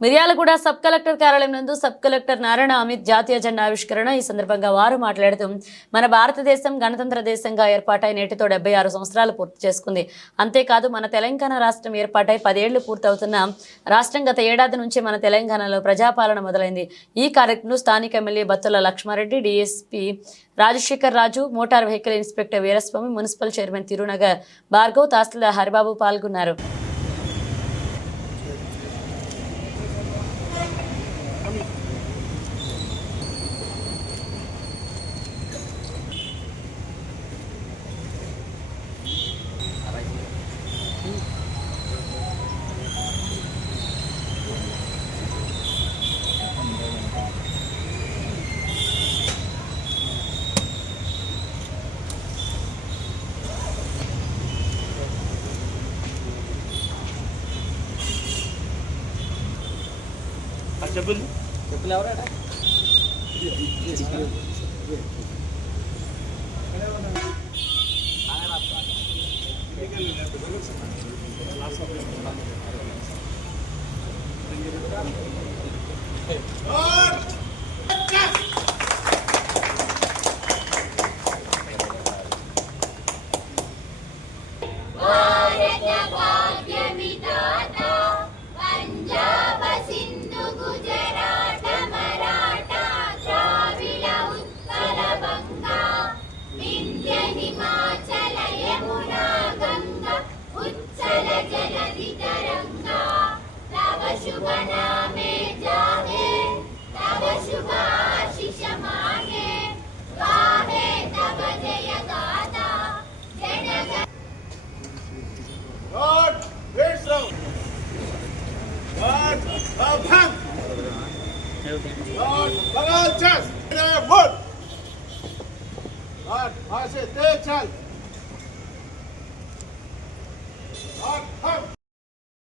Miryalaguda sub collector కార్యాలయం నందు sub collector Narayana Amit జాతీయ జెండా ఆవిష్కరణ ఈ సందర్భంగా వారు మాట్లాడుతూ మన భారతదేశం గణతంత్ర దేశంగా ఏర్పాటై నేటితో డెబ్బై ఆరు సంవత్సరాలు పూర్తి చేసుకుంది. అంతేకాదు మన తెలంగాణ రాష్ట్రం ఏర్పాటై పదేళ్ళు పూర్తవుతున్న రాష్ట్రం గత ఏడాది నుంచి మన తెలంగాణలో ప్రజాపాలన మొదలైంది. ఈ కార్యక్రమంలో స్థానిక MLA Battula Lakshma Reddy DSP Rajasekhar Raju motor vehicle inspector Veeraswamy municipal chairman Tirunagar Bhargav tahsildar Haribabu పాల్గొన్నారు. చెప్పులు భాగ్యవిధాత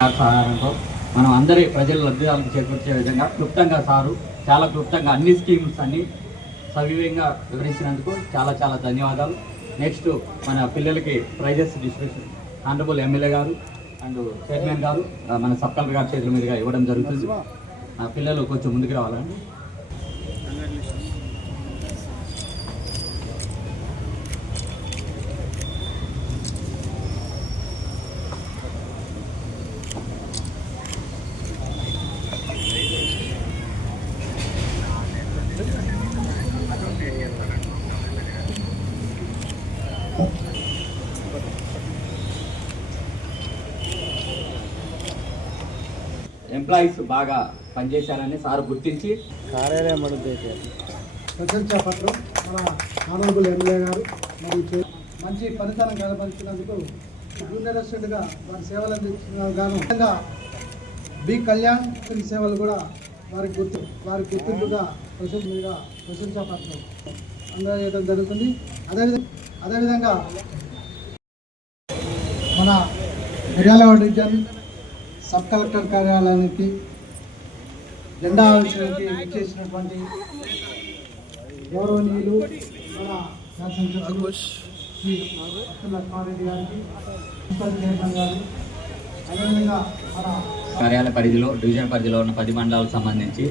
సహాయంతో మనం అందరి ప్రజల లబ్ధిదారులకు చేకూర్చే విధంగా క్లుప్తంగా సారు చాలా క్లుప్తంగా అన్ని స్కీమ్స్ అన్ని సవివరంగా వివరించినందుకు చాలా చాలా ధన్యవాదాలు. నెక్స్ట్ మన పిల్లలకి ప్రైజెస్ డిస్ట్రిబ్యూషన్ ఆనరబుల్ ఎమ్మెల్యే గారు అండ్ చైర్మన్ గారు మన సబ్ కలెక్టర్ గారి చేతుల మీదుగా ఇవ్వడం జరుగుతుంది. ఆ పిల్లలు కొంచెం ముందుకు రావాలండి. ఎంప్లాయీస్ బాగా పనిచేశారని సార్ గుర్తించి ప్రశంసా పత్రం మన ఆనరబుల్ ఎమ్మెల్యే గారు మరియు మంచి ఫలితాలను కనబరిచినందుకు జూనియర్ అసిస్టెంట్గా వారి సేవలు అందించిన గాను. ముఖ్యంగా బి కళ్యాణ్ ఈ సేవలు కూడా వారికి గుర్తు వారి గుర్తింపుగా ప్రశంసగా ప్రశంసా పత్రం అందజేయడం జరుగుతుంది. అదేవిధంగా అదేవిధంగా మన మిర్యాలవాడ డివిజన్ సబ్ కలెక్టర్ కార్యాలయానికి జెండా ఆవిష్కరణకి ఇచ్చేసినటువంటి గౌరవనీయులు మన శాసనసభ్యులు శ్రీ లక్ష్మారెడ్డి గారికి చైర్మన్ గారు అదేవిధంగా మన కార్యాలయ పరిధిలో డివిజన్ పరిధిలో ఉన్న పది మండలాలకు సంబంధించి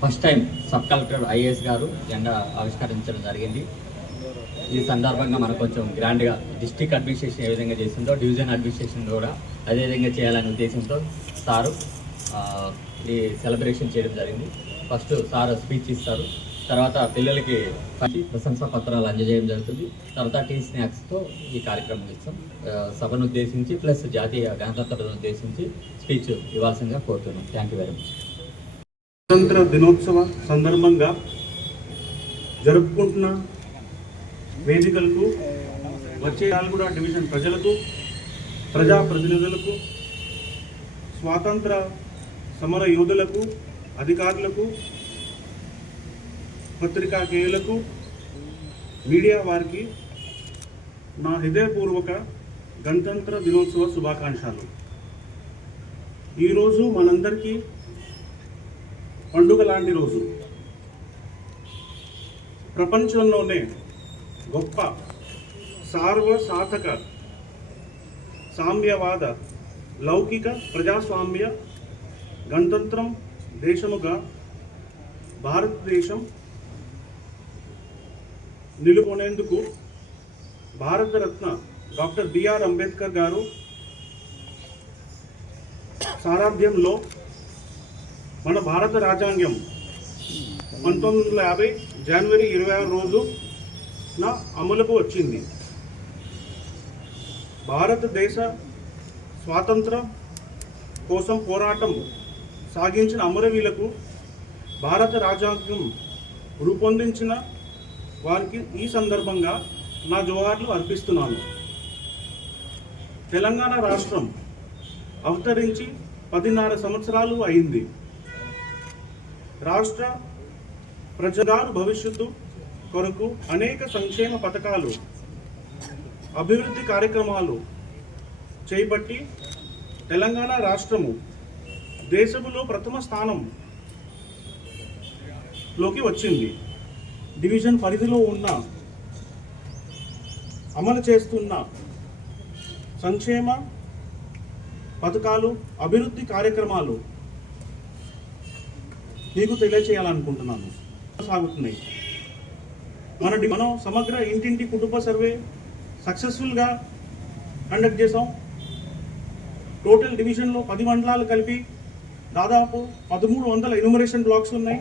first time sub collector IAS గారు జెండా ఆవిష్కరించడం జరిగింది. ఈ సందర్భంగా మనకు కొంచెం గ్రాండ్గా డిస్టిక్ అడ్మినిస్ట్రేషన్ ఏ విధంగా చేసిందో డివిజన్ అడ్మినిస్ట్రేషన్ కూడా అదే విధంగా చేయాలనే ఉద్దేశంతో సారు ఈ సెలబ్రేషన్ చేయడం జరిగింది. ఫస్ట్ సార్ స్పీచ్ ఇస్తారు. తర్వాత పిల్లలకి ప్రశంసా పత్రాలు అందజేయడం జరుగుతుంది. తర్వాత టీ స్నాక్స్తో ఈ కార్యక్రమం ఇస్తాం సభను ఉద్దేశించి ప్లస్ జాతీయ గణతంత్రం ఉద్దేశించి స్పీచ్ ఇవ్వాల్సిందిగా కోరుతున్నాం. Thank you very much. స్వతంత్ర దినోత్సవ సందర్భంగా జరుపుకుంటున్న వేదికలకు వచ్చే నాలుగుడ డివిజన్ ప్రజలకు ప్రజా ప్రతినిధులకు స్వాతంత్ర సమర యోధులకు అధికారులకు పత్రికా కేయులకు మీడియా వారికి నా హృదయపూర్వక గణతంత్ర దినోత్సవ శుభాకాంక్షలు. ఈరోజు మనందరికీ పండుగ లాంటి రోజు. ప్రపంచంలోనే గొప్ప సార్వసాధక సామ్యవాద లౌకిక ప్రజాస్వామ్య గణతంత్రం దేశముగా Bharatadesam నిలుపొనేందుకు Bharat Ratna doctor B R Ambedkar గారు సారథ్యంలో మన భారత రాజ్యాంగం పంతొమ్మిది వందల యాభై జనవరి ఇరవై ఆరు రోజు రోజున అమలుకు వచ్చింది. భారతదేశ స్వాతంత్రం కోసం పోరాటం సాగించిన అమరవీలకు భారత రాజ్యాంగం రూపొందించిన వారికి ఈ సందర్భంగా నా జోహార్లు అర్పిస్తున్నాను. తెలంగాణ రాష్ట్రం అవతరించి పదిన్నర సంవత్సరాలు అయింది. రాష్ట్ర ప్రజగారు భవిష్యత్తు కొరకు అనేక సంక్షేమ పథకాలు అభివృద్ధి కార్యక్రమాలు చేపట్టి తెలంగాణ రాష్ట్రము దేశంలో ప్రథమ స్థానం లోకి వచ్చింది. డివిజన్ పరిధిలో ఉన్న అమలు చేస్తున్న సంక్షేమ పథకాలు అభివృద్ధి కార్యక్రమాలు మీకు తెలియచేయాలనుకుంటున్నాను. సాగుతున్నాయి మన మనం సమగ్ర ఇంటింటి కుటుంబ సర్వే సక్సెస్ఫుల్గా కండక్ట్ చేసాం టోటల్ డివిజన్లో పది మండలాలు కలిపి దాదాపు పదమూడు వందల ఎన్యూమరేషన్ బ్లాక్స్ ఉన్నాయి.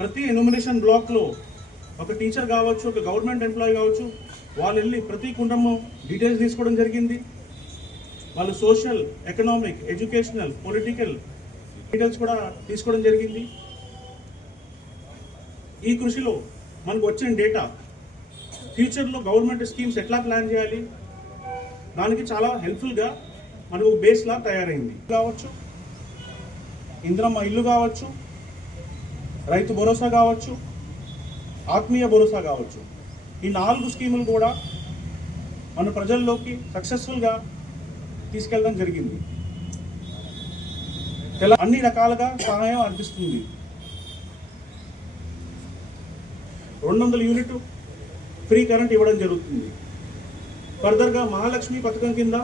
ప్రతి ఎన్యూమరేషన్ బ్లాక్లో ఒక టీచర్ కావచ్చు ఒక గవర్నమెంట్ ఎంప్లాయీ కావచ్చు వాళ్ళు వెళ్ళి ప్రతి కుటుంబం డీటెయిల్స్ తీసుకోవడం జరిగింది. వాళ్ళు social economic educational political details కూడా తీసుకోవడం జరిగింది. ఈ కృషిలో మనకు వచ్చిన డేటా ఫ్యూచర్లో గవర్నమెంట్ స్కీమ్స్ ఎట్లా ప్లాన్ చేయాలి? దానికి చాలా హెల్ప్ఫుల్గా మనకు బేస్లా తయారైంది. కావచ్చు ఇంద్రమ్మ ఇల్లు కావచ్చు రైతు భరోసా కావచ్చు ఆత్మీయ భరోసా కావచ్చు. ఈ నాలుగు స్కీములు కూడా మన ప్రజల్లోకి సక్సెస్ఫుల్గా తీసుకెళ్ళడం జరిగింది. అన్ని రకాలుగా సహాయం అందిస్తుంది. రెండు వందల యూనిట్ ఫ్రీ కరెంట్ ఇవ్వడం జరుగుతుంది. ఫర్దర్గా మహాలక్ష్మి పథకం కింద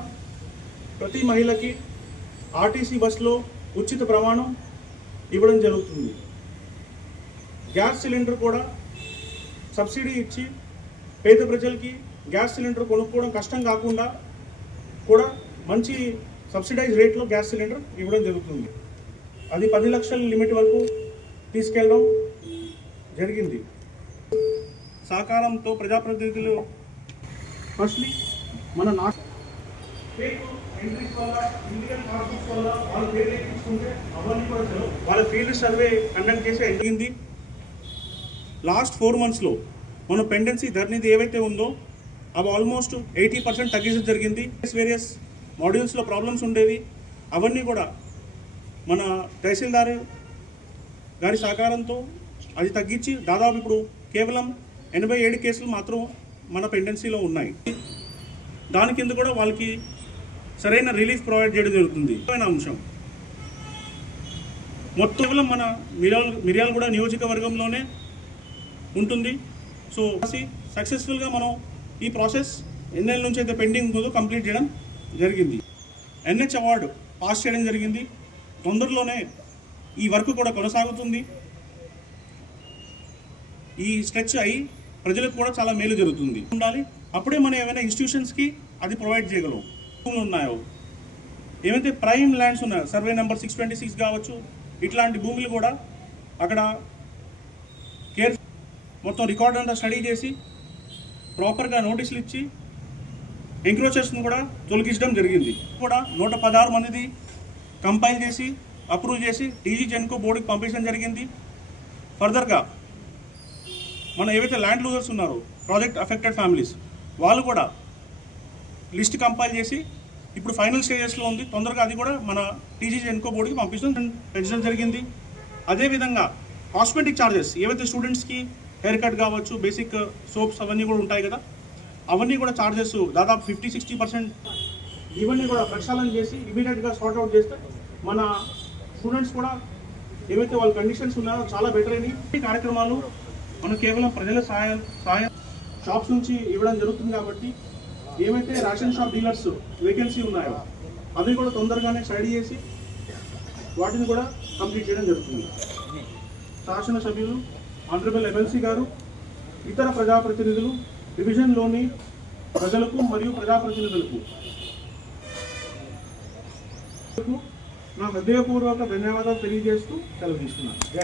ప్రతి మహిళకి ఆర్టీసీ బస్సులో ఉచిత ప్రమాణం ఇవ్వడం జరుగుతుంది. గ్యాస్ సిలిండర్ కూడా సబ్సిడీ ఇచ్చి పేద ప్రజలకి గ్యాస్ సిలిండర్ కొనుక్కోవడం కష్టం కాకుండా కూడా మంచి సబ్సిడైజ్ రేట్లో గ్యాస్ సిలిండర్ ఇవ్వడం జరుగుతుంది. అది పది లక్షల లిమిట్ వరకు తీసుకెళ్ళడం జరిగింది. సహకారంతో ప్రజాప్రతినిధులు ఫస్ట్లీ మన నా వాళ్ళ పేరు ఎక్కించుకుంటే అవన్నీ కూడా చలో. వాళ్ళ ఫీల్డ్ సర్వే కండక్ట్ చేసి అయింది లాస్ట్ ఫోర్ మంత్స్లో మన పెండెన్సీ ధరనిధి ఏవైతే ఉందో అవి ఆల్మోస్ట్ ఎయిటీ పర్సెంట్ తగ్గించడం జరిగింది. వేరియస్ మాడ్యూల్స్లో ప్రాబ్లమ్స్ ఉండేవి. అవన్నీ కూడా మన తహసీల్దార్ గారి సహకారంతో అది తగ్గించి దాదాపు ఇప్పుడు కేవలం ఎనభై ఏడు కేసులు మాత్రం మన పెండెన్సీలో ఉన్నాయి. దాని కింద కూడా వాళ్ళకి సరైన రిలీఫ్ ప్రొవైడ్ చేయడం జరుగుతుంది. అంశం. మొత్తం కేవలం మన మిర్యాల మిర్యాలగూడ నియోజకవర్గంలోనే ఉంటుంది. సో సక్సెస్ఫుల్గా మనం ఈ ప్రాసెస్ ఎన్నెల నుంచి అయితే పెండింగ్ ఉందో కంప్లీట్ చేయడం జరిగింది. ఎన్హెచ్ అవార్డు పాస్ చేయడం జరిగింది. తొందరలోనే ఈ వర్క్ కూడా కొనసాగుతుంది. ఈ స్ట్రెచ్ అయి ప్రజలకు కూడా చాలా మేలు జరుగుతుంది. ఉండాలి. అప్పుడే మనం ఏమైనా ఇన్స్టిట్యూషన్స్కి అది ప్రొవైడ్ చేయగలం. ఉన్నాయో? ఏమైతే ప్రైమ్ ల్యాండ్స్ ఉన్నాయో? Survey number six twenty six కావచ్చు. ఇట్లాంటి భూములు కూడా అక్కడ కేర్ మొత్తం రికార్డ్ అంతా స్టడీ చేసి ప్రాపర్గా నోటీసులు ఇచ్చి ఎంక్రోచర్స్ను కూడా తొలగించడం జరిగింది. కూడా నూట పదహారు మందిది కంపైల్ చేసి అప్రూవ్ చేసి డీజీ జెన్కో బోర్డుకి పంపించడం జరిగింది. ఫర్దర్గా మన ఏవైతే ల్యాండ్ లూజర్స్ ఉన్నారో ప్రాజెక్ట్ అఫెక్టెడ్ ఫ్యామిలీస్ వాళ్ళు కూడా లిస్ట్ కంపైల్ చేసి ఇప్పుడు ఫైనల్ స్టేజెస్లో ఉంది. తొందరగా అది కూడా మన టీజీజీ ఎన్కో బోర్డుకి పంపించడం పెంచడం జరిగింది. అదేవిధంగా కాస్మెటిక్ ఛార్జెస్ ఏవైతే స్టూడెంట్స్కి హెయిర్ కట్ కావచ్చు బేసిక్ సోప్స్ అవన్నీ కూడా ఉంటాయి కదా అవన్నీ కూడా ఛార్జెస్ దాదాపు ఫిఫ్టీ సిక్స్టీ పర్సెంట్ ఇవన్నీ కూడా ప్రక్షాళన చేసి ఇమీడియట్గా సార్ట్ అవుట్ చేస్తే మన స్టూడెంట్స్ కూడా ఏవైతే వాళ్ళ కండిషన్స్ ఉన్నాయో చాలా బెటర్ అయినాయి. కార్యక్రమాలు మనం కేవలం ప్రజల సహాయం సహాయం షాప్స్ నుంచి ఇవ్వడం జరుగుతుంది కాబట్టి ఏవైతే రేషన్ షాప్ డీలర్స్ వేకెన్సీ ఉన్నాయో అవి కూడా తొందరగానే స్టడీ చేసి వాటిని కూడా కంప్లీట్ చేయడం జరుగుతుంది. శాసనసభ్యులు ఆనరబుల్ ఎమ్మెల్సీ గారు ఇతర ప్రజాప్రతినిధులు డివిజన్లోని ప్రజలకు మరియు ప్రజాప్రతినిధులకు నా హృదయపూర్వక ధన్యవాదాలు తెలియజేస్తూ సెలవు తీసుకున్నాను.